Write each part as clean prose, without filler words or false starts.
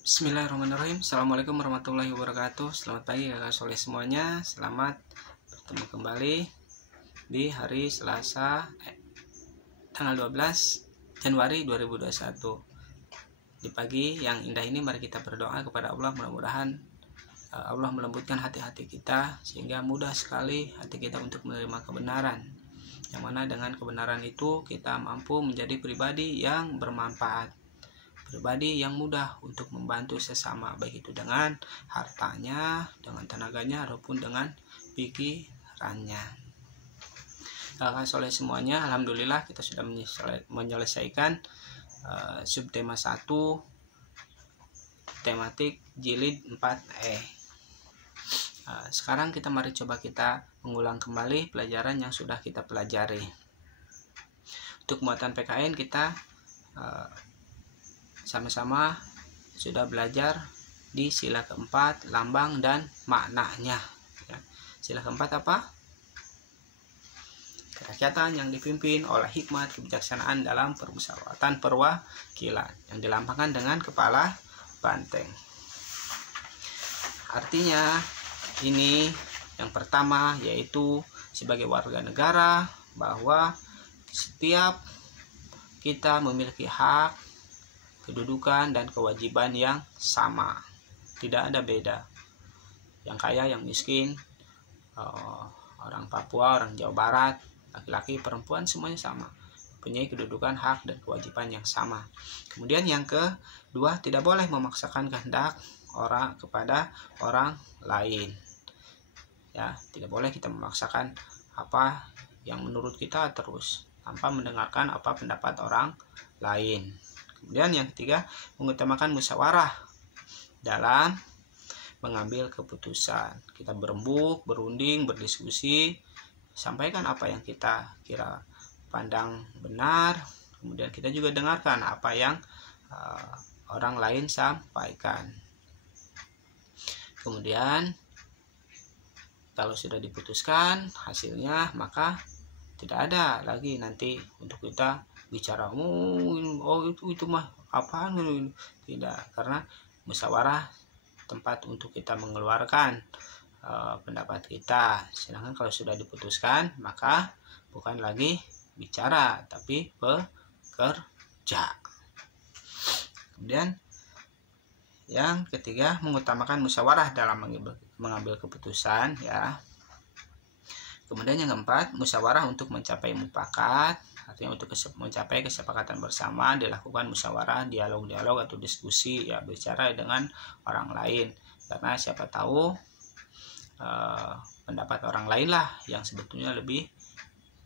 Bismillahirrahmanirrahim. Assalamualaikum warahmatullahi wabarakatuh. Selamat pagi kakak soleh semuanya. Selamat bertemu kembali di hari Selasa tanggal 12 Januari 2021. Di pagi yang indah ini mari kita berdoa kepada Allah, mudah-mudahan Allah melembutkan hati-hati kita sehingga mudah sekali hati kita untuk menerima kebenaran, yang mana dengan kebenaran itu kita mampu menjadi pribadi yang bermanfaat, pribadi yang mudah untuk membantu sesama, baik itu dengan hartanya, dengan tenaganya, ataupun dengan pikirannya. Kakak soleh semuanya, alhamdulillah kita sudah menyelesaikan subtema 1 tematik jilid 4E. Sekarang kita mari coba kita mengulang kembali pelajaran yang sudah kita pelajari. Untuk muatan PKN kita sama-sama sudah belajar di sila keempat, lambang dan maknanya. Sila keempat apa? Kerakyatan yang dipimpin oleh hikmat kebijaksanaan dalam permusyawaratan perwakilan, yang dilambangkan dengan kepala banteng. Artinya ini yang pertama, yaitu sebagai warga negara, bahwa setiap kita memiliki hak, kedudukan dan kewajiban yang sama, tidak ada beda. Yang kaya, yang miskin, orang Papua, orang Jawa Barat, laki-laki, perempuan, semuanya sama, punya kedudukan, hak dan kewajiban yang sama. Kemudian yang kedua, tidak boleh memaksakan kehendak orang kepada orang lain. Ya, tidak boleh kita memaksakan apa yang menurut kita terus tanpa mendengarkan apa pendapat orang lain. Kemudian yang ketiga, mengutamakan musyawarah dalam mengambil keputusan. Kita berembuk, berunding, berdiskusi, sampaikan apa yang kita kira pandang benar. Kemudian kita juga dengarkan apa yang orang lain sampaikan. Kemudian kalau sudah diputuskan hasilnya, maka tidak ada lagi nanti untuk kita bicara itu mah apaan, tidak, karena musyawarah tempat untuk kita mengeluarkan pendapat kita. Sedangkan kalau sudah diputuskan, maka bukan lagi bicara tapi bekerja. Kemudian yang ketiga, mengutamakan musyawarah dalam mengambil keputusan, ya. Kemudian yang keempat, musyawarah untuk mencapai mufakat, artinya untuk mencapai kesepakatan bersama dilakukan musyawarah, dialog atau diskusi, ya, bicara dengan orang lain, karena siapa tahu pendapat orang lain lah yang sebetulnya lebih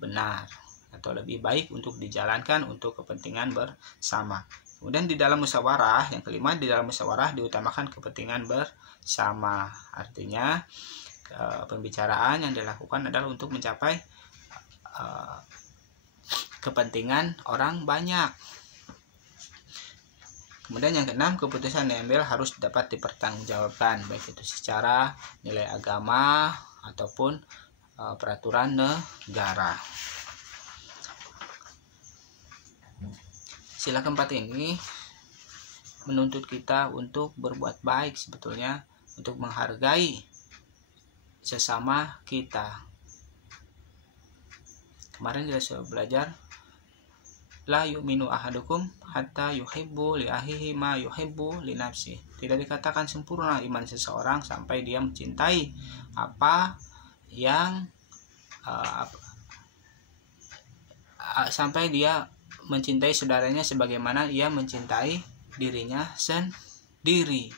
benar atau lebih baik untuk dijalankan untuk kepentingan bersama. Kemudian di dalam musyawarah, yang kelima, di dalam musyawarah diutamakan kepentingan bersama, artinya pembicaraan yang dilakukan adalah untuk mencapai kepentingan orang banyak. Kemudian yang keenam, keputusan yang diambil harus dapat dipertanggungjawabkan, baik itu secara nilai agama ataupun peraturan negara. Sila keempat ini menuntut kita untuk berbuat baik sebetulnya, untuk menghargai sesama kita. Kemarin kita sudah belajar, la yu'minu ahadukum hatta yuhibbu li akhihi ma yuhibbu li nafsi. Tidak dikatakan sempurna iman seseorang sampai dia mencintai apa yang sampai dia mencintai saudaranya sebagaimana ia mencintai dirinya sendiri.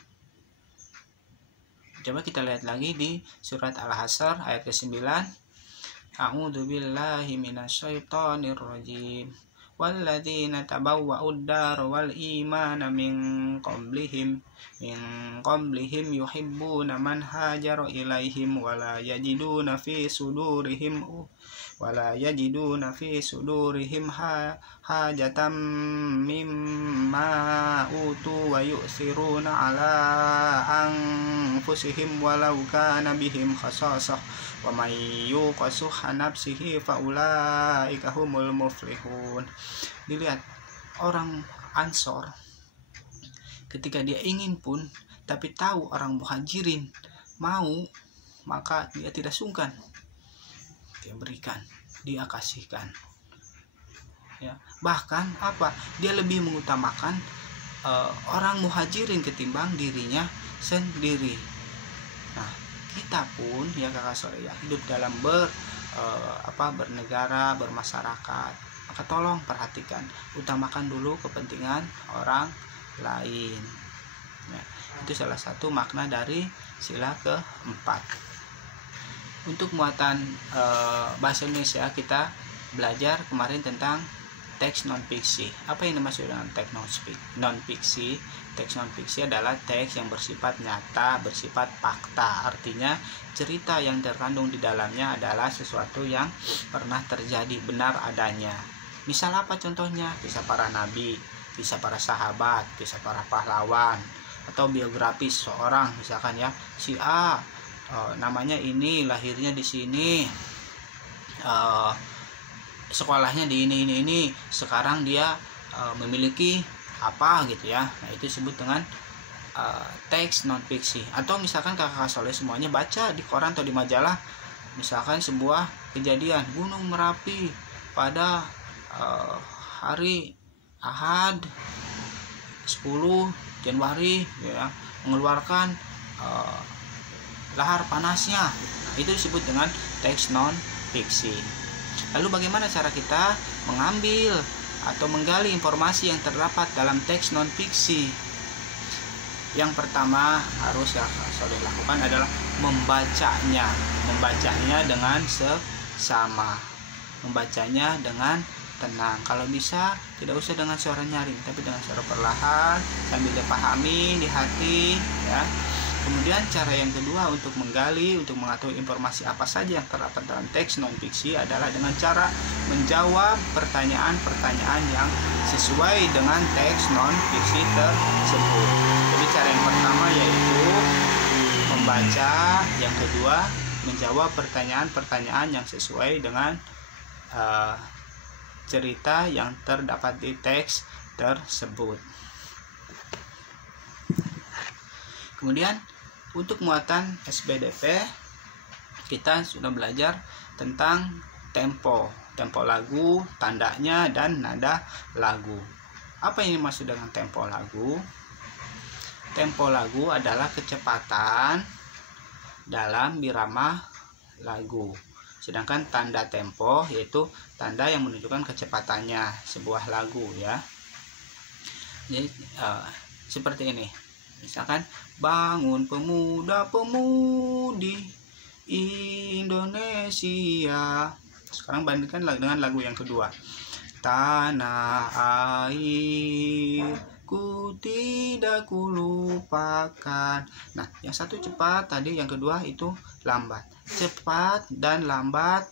Coba kita lihat lagi di surat Al-Hasyr ayat ke-9. A'udzu billahi minasyaitonir rajim. Walladzina tabawwa'ud dar wal imana min qablihim yuhibbuna man hajara ilaihim wala yajiduna fi sudurihim hajatan mimma utu wa yu'siruna ala anfusihim walau kana bihim khasasah wa may yuqa shuhha nafsihi fa ulaika humul muflihun. Dilihat orang Ansor ketika dia ingin pun, tapi tahu orang Muhajirin mau, maka dia tidak sungkan, dia berikan, dia kasihkan. Ya, bahkan dia lebih mengutamakan orang Muhajirin ketimbang dirinya sendiri. Nah, kita pun ya kakak Soraya hidup dalam bernegara, bermasyarakat, maka tolong perhatikan, utamakan dulu kepentingan orang lain. Ya, itu salah satu makna dari sila keempat. Untuk muatan bahasa Indonesia, kita belajar kemarin tentang teks non-fiksi. Apa yang dimaksud dengan teks non-fiksi? Teks non-fiksi adalah teks yang bersifat nyata, bersifat fakta. Artinya cerita yang terkandung di dalamnya adalah sesuatu yang pernah terjadi, benar adanya. Misal apa contohnya? Kisah para nabi, kisah para sahabat, kisah para pahlawan, atau biografis seorang, misalkan ya, si A namanya ini, lahirnya di sini, sekolahnya di ini, sekarang dia memiliki apa gitu ya. Nah, itu disebut dengan teks non fiksi. Atau misalkan kakak Soleh semuanya baca di koran atau di majalah, misalkan sebuah kejadian Gunung Merapi pada hari Ahad 10 Januari ya, mengeluarkan lahar panasnya. Nah, itu disebut dengan teks non fiksi. Lalu bagaimana cara kita mengambil atau menggali informasi yang terdapat dalam teks non-fiksi? Yang pertama harus Soleh lakukan adalah membacanya dengan seksama, membacanya dengan tenang. Kalau bisa tidak usah dengan suara nyaring, tapi dengan suara perlahan sambil dipahami di hati ya. Kemudian cara yang kedua untuk menggali, untuk mengetahui informasi apa saja yang terdapat dalam teks non-fiksi adalah dengan cara menjawab pertanyaan-pertanyaan yang sesuai dengan teks non-fiksi tersebut. Jadi cara yang pertama yaitu membaca, yang kedua menjawab pertanyaan-pertanyaan yang sesuai dengan cerita yang terdapat di teks tersebut. Kemudian untuk muatan SBDP kita sudah belajar tentang tempo lagu, tandanya, dan nada lagu. Apa yang dimaksud dengan tempo lagu? Tempo lagu adalah kecepatan dalam birama lagu. Sedangkan tanda tempo yaitu tanda yang menunjukkan kecepatannya sebuah lagu ya. Jadi seperti ini. Misalkan bangun pemuda-pemudi Indonesia. Sekarang bandingkan dengan lagu yang kedua. Tanah airku tidak kulupakan. Nah, yang satu cepat tadi, yang kedua itu lambat. Cepat dan lambat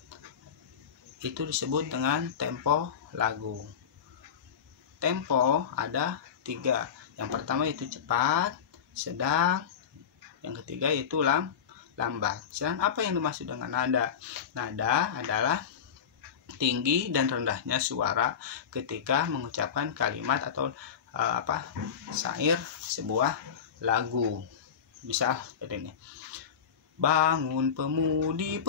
itu disebut dengan tempo lagu. Tempo ada 3. Yang pertama itu cepat, sedang, yang ketiga itu lambat. Sedang apa yang dimaksud dengan nada? Nada adalah tinggi dan rendahnya suara ketika mengucapkan kalimat atau syair sebuah lagu. Bisa seperti ini. Bangun pemuda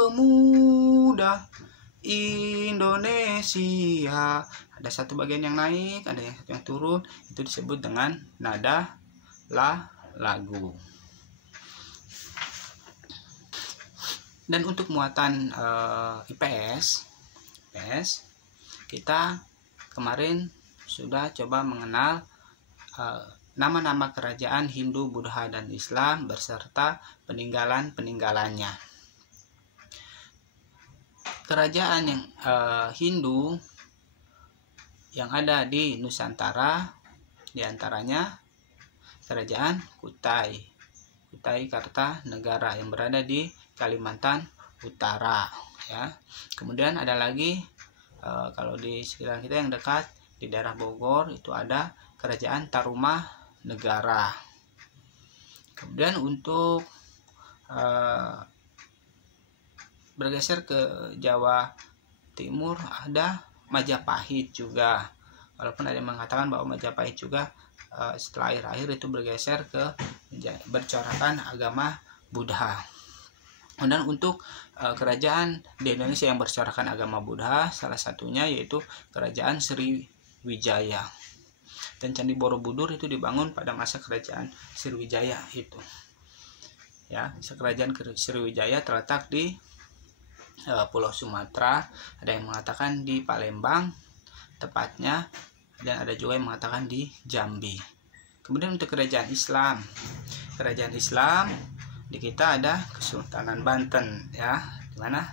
Indonesia. Ada satu bagian yang naik, ada yang satu yang turun. Itu disebut dengan nada lagu. Dan untuk muatan IPS, kita kemarin sudah coba mengenal nama-nama kerajaan Hindu, Buddha, dan Islam beserta peninggalan-peninggalannya. Kerajaan yang Hindu yang ada di Nusantara diantaranya kerajaan Kutai Kartanegara yang berada di Kalimantan Utara ya. Kemudian ada lagi kalau di sekitar kita yang dekat di daerah Bogor itu ada kerajaan Tarumanegara. Kemudian untuk bergeser ke Jawa Timur ada Majapahit juga. Walaupun ada yang mengatakan bahwa Majapahit juga setelah akhir-akhir itu bergeser ke bercorakan agama Buddha. Dan untuk kerajaan di Indonesia yang bercorakan agama Buddha, salah satunya yaitu kerajaan Sriwijaya. Dan Candi Borobudur itu dibangun pada masa kerajaan Sriwijaya itu. Ya, kerajaan Sriwijaya terletak di Pulau Sumatera. Ada yang mengatakan di Palembang tepatnya, dan ada juga yang mengatakan di Jambi. Kemudian untuk kerajaan Islam di kita ada Kesultanan Banten, ya, di mana?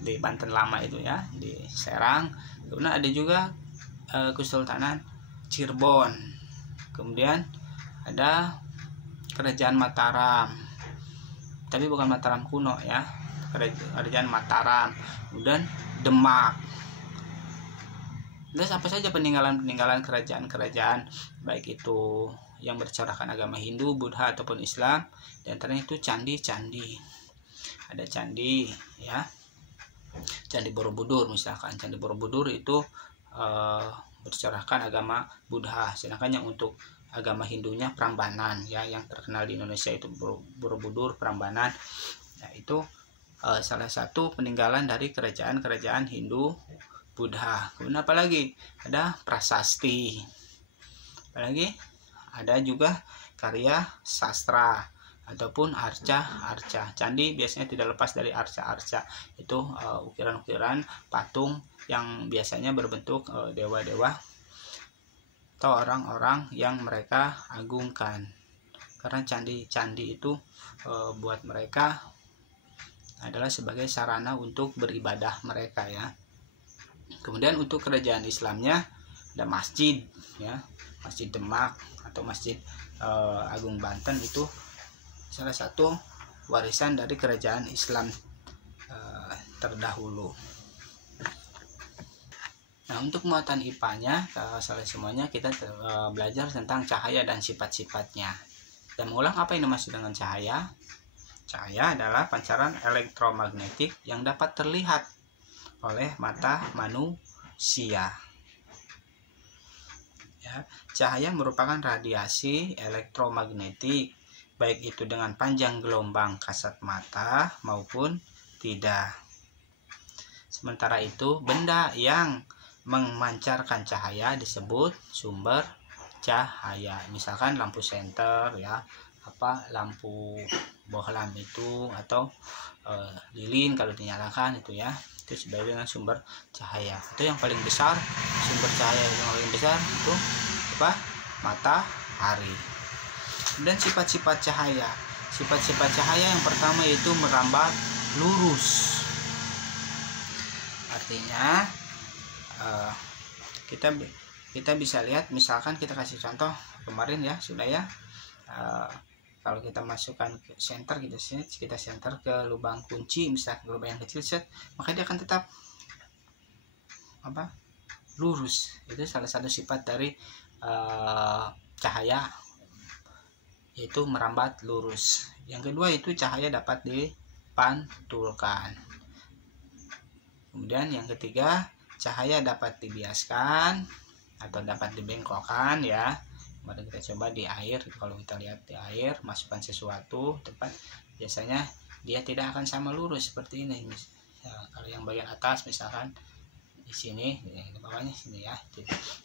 Di Banten lama itu, ya, di Serang. Kemudian ada juga Kesultanan Cirebon. Kemudian ada kerajaan Mataram, tapi bukan Mataram kuno, ya, kerajaan Mataram. Kemudian Demak. Dan apa saja peninggalan kerajaan-kerajaan baik itu yang bercorakan agama Hindu, Buddha ataupun Islam. Di antaranya itu candi-candi. Ada candi, ya, Candi Borobudur misalkan. Candi Borobudur itu bercorakan agama Buddha, sedangkan yang untuk agama Hindunya Prambanan, ya, yang terkenal di Indonesia itu Borobudur, Prambanan. Nah, itu salah satu peninggalan dari kerajaan-kerajaan Hindu Buddha. Kemudian apa lagi? Ada prasasti. Apalagi? Ada juga karya sastra ataupun arca-arca. Candi biasanya tidak lepas dari arca-arca. Itu ukiran-ukiran patung yang biasanya berbentuk dewa-dewa atau orang-orang yang mereka agungkan. Karena candi-candi itu buat mereka adalah sebagai sarana untuk beribadah mereka, ya. Kemudian untuk kerajaan Islamnya ada masjid, ya, Masjid Demak atau Masjid Agung Banten. Itu salah satu warisan dari kerajaan Islam terdahulu. Nah, untuk muatan IPA-nya, salah semuanya kita belajar tentang cahaya dan sifat-sifatnya. Dan mengulang apa yang dimaksud dengan cahaya? Cahaya adalah pancaran elektromagnetik yang dapat terlihat oleh mata manusia. Ya, cahaya merupakan radiasi elektromagnetik, baik itu dengan panjang gelombang kasat mata maupun tidak. Sementara itu, benda yang memancarkan cahaya disebut sumber cahaya. Misalkan lampu senter, ya, lampu bohlam itu, atau lilin kalau dinyalakan itu, ya, itu sebagai dengan sumber cahaya. Itu yang paling besar, sumber cahaya yang paling besar itu apa? Matahari. Dan sifat-sifat cahaya. Sifat-sifat cahaya yang pertama yaitu merambat lurus. Artinya kita bisa lihat, misalkan kita kasih contoh kemarin, ya, sudah, ya. Kalau kita masukkan ke senter gitu, kita senter ke lubang kunci, misalnya ke lubang yang kecil, maka dia akan tetap lurus. Itu salah satu sifat dari cahaya, yaitu merambat lurus. Yang kedua itu cahaya dapat dipantulkan. Kemudian yang ketiga, cahaya dapat dibiaskan atau dapat dibengkokkan, ya. Mari kita coba di air. Kalau kita lihat di air, masukkan sesuatu tempat, biasanya dia tidak akan sama lurus seperti ini. Ya, kalau yang bagian atas misalkan di sini, di bawahnya sini, ya,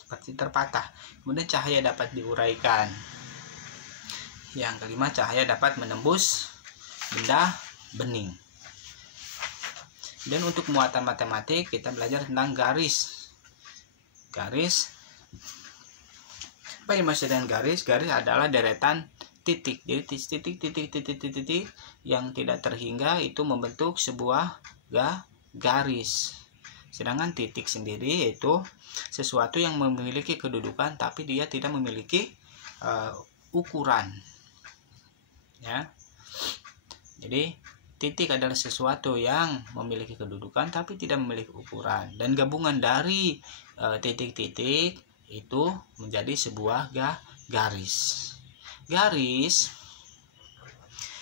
seperti terpatah. Kemudian cahaya dapat diuraikan. Yang kelima, cahaya dapat menembus benda bening. Dan untuk muatan matematik kita belajar tentang garis. Apa yang dimaksud dengan garis? Garis adalah deretan titik. Jadi titik yang tidak terhingga itu membentuk sebuah garis. Sedangkan titik sendiri yaitu sesuatu yang memiliki kedudukan tapi dia tidak memiliki ukuran, ya. Jadi titik adalah sesuatu yang memiliki kedudukan tapi tidak memiliki ukuran, dan gabungan dari titik-titik itu menjadi sebuah garis.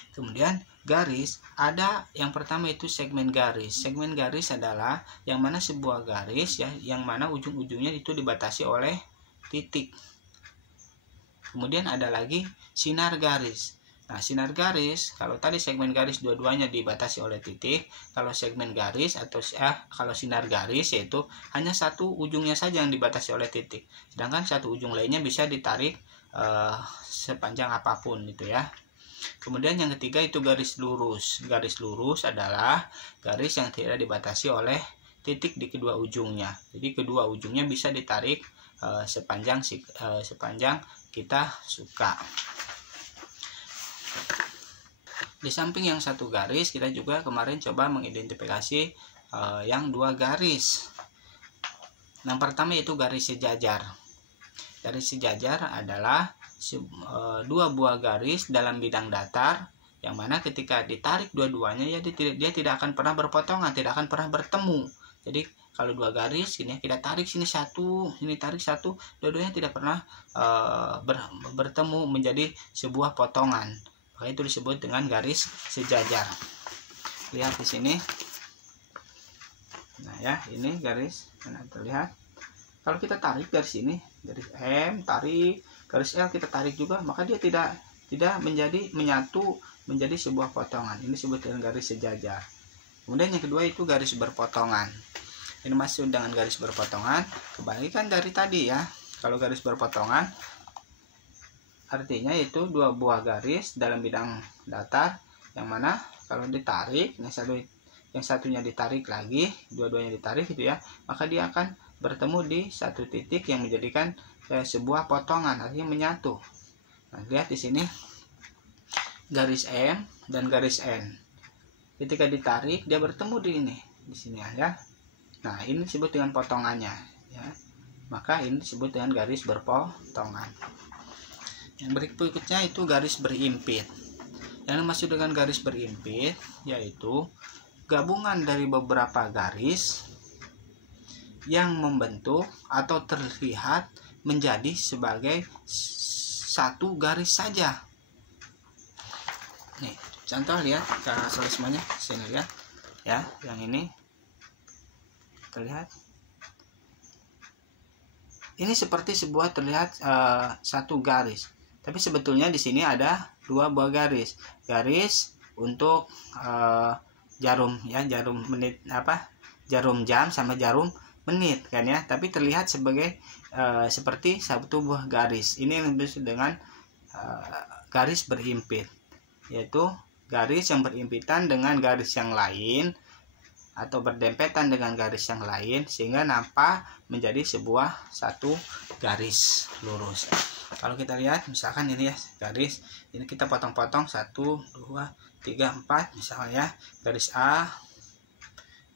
Kemudian garis ada yang pertama itu segmen garis. Segmen garis adalah yang mana sebuah garis, ya, yang mana ujung-ujungnya itu dibatasi oleh titik. Kemudian ada lagi sinar garis. Nah, sinar garis, kalau tadi segmen garis dua-duanya dibatasi oleh titik, kalau segmen garis atau kalau sinar garis yaitu hanya satu ujungnya saja yang dibatasi oleh titik. Sedangkan satu ujung lainnya bisa ditarik sepanjang apapun gitu ya. Kemudian yang ketiga itu garis lurus. Garis lurus adalah garis yang tidak dibatasi oleh titik di kedua ujungnya. Jadi kedua ujungnya bisa ditarik sepanjang kita suka. Di samping yang satu garis, kita juga kemarin coba mengidentifikasi yang dua garis. Yang pertama itu garis sejajar. Garis sejajar adalah dua buah garis dalam bidang datar, yang mana ketika ditarik dua-duanya ya dia tidak akan pernah berpotongan, tidak akan pernah bertemu. Jadi kalau dua garis ini kita tarik sini satu, ini tarik satu, dua-duanya tidak pernah bertemu menjadi sebuah potongan. Maka itu disebut dengan garis sejajar. Lihat di sini. Nah ya, ini garis terlihat. Kalau kita tarik garis ini, garis M tarik, garis L kita tarik juga, maka dia tidak menyatu menjadi sebuah potongan. Ini disebut dengan garis sejajar. Kemudian yang kedua itu garis berpotongan. Ini masih dengan garis berpotongan. Kebalikan dari tadi ya. Kalau garis berpotongan artinya itu dua buah garis dalam bidang datar, yang mana kalau ditarik, yang satunya ditarik lagi, dua-duanya ditarik gitu ya, maka dia akan bertemu di satu titik yang menjadikan sebuah potongan, artinya menyatu. Nah, lihat di sini garis M dan garis N. Ketika ditarik dia bertemu di sini ya. Nah, ini disebut dengan potongannya ya. Maka ini disebut dengan garis berpotongan. Yang berikutnya itu garis berimpit. Yang dimaksud dengan garis berimpit yaitu gabungan dari beberapa garis yang membentuk atau terlihat menjadi sebagai satu garis saja. Nih, contoh lihat kalau semuanya sini lihat ya, yang ini terlihat. Ini seperti sebuah terlihat satu garis. Tapi sebetulnya di sini ada dua buah garis. Garis untuk jarum ya, jarum menit jarum jam sama jarum menit kan ya. Tapi terlihat sebagai seperti satu buah garis. Ini yang disebut dengan garis berimpit, yaitu garis yang berimpitan dengan garis yang lain atau berdempetan dengan garis yang lain sehingga nampak menjadi sebuah satu garis lurus. Kalau kita lihat misalkan ini ya, garis ini kita potong-potong 1, 2, 3, 4 misalnya ya, garis A,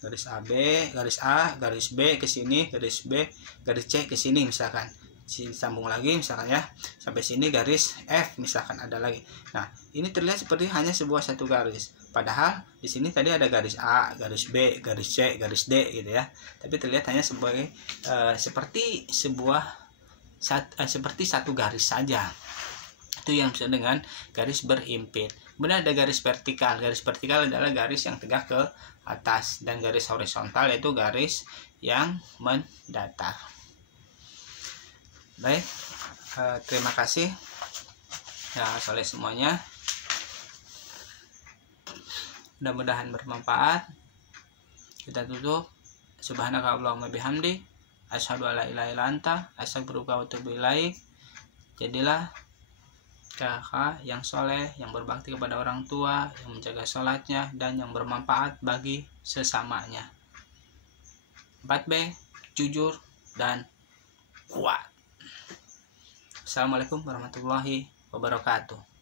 garis AB, garis A, garis B ke sini, garis B, garis C ke sini misalkan. Sambung lagi misalkan ya, sampai sini garis F misalkan ada lagi. Nah, ini terlihat seperti hanya sebuah satu garis. Padahal di sini tadi ada garis A, garis B, garis C, garis D gitu ya. Tapi terlihat hanya sebagai seperti satu garis saja. Itu yang disebut dengan garis berimpit. Kemudian ada garis vertikal. Garis vertikal adalah garis yang tegak ke atas, dan garis horizontal yaitu garis yang mendatar. Baik, terima kasih ya oleh semuanya. Mudah-mudahan bermanfaat. Kita tutup. Subhanakallahumma bihamdi, asyhadu alla ilaha illa anta, astaghfiruka wa atubu ilaik. Jadilah kakak yang soleh, yang berbakti kepada orang tua, yang menjaga sholatnya, dan yang bermanfaat bagi sesamanya. 4B, jujur dan kuat. Assalamualaikum warahmatullahi wabarakatuh.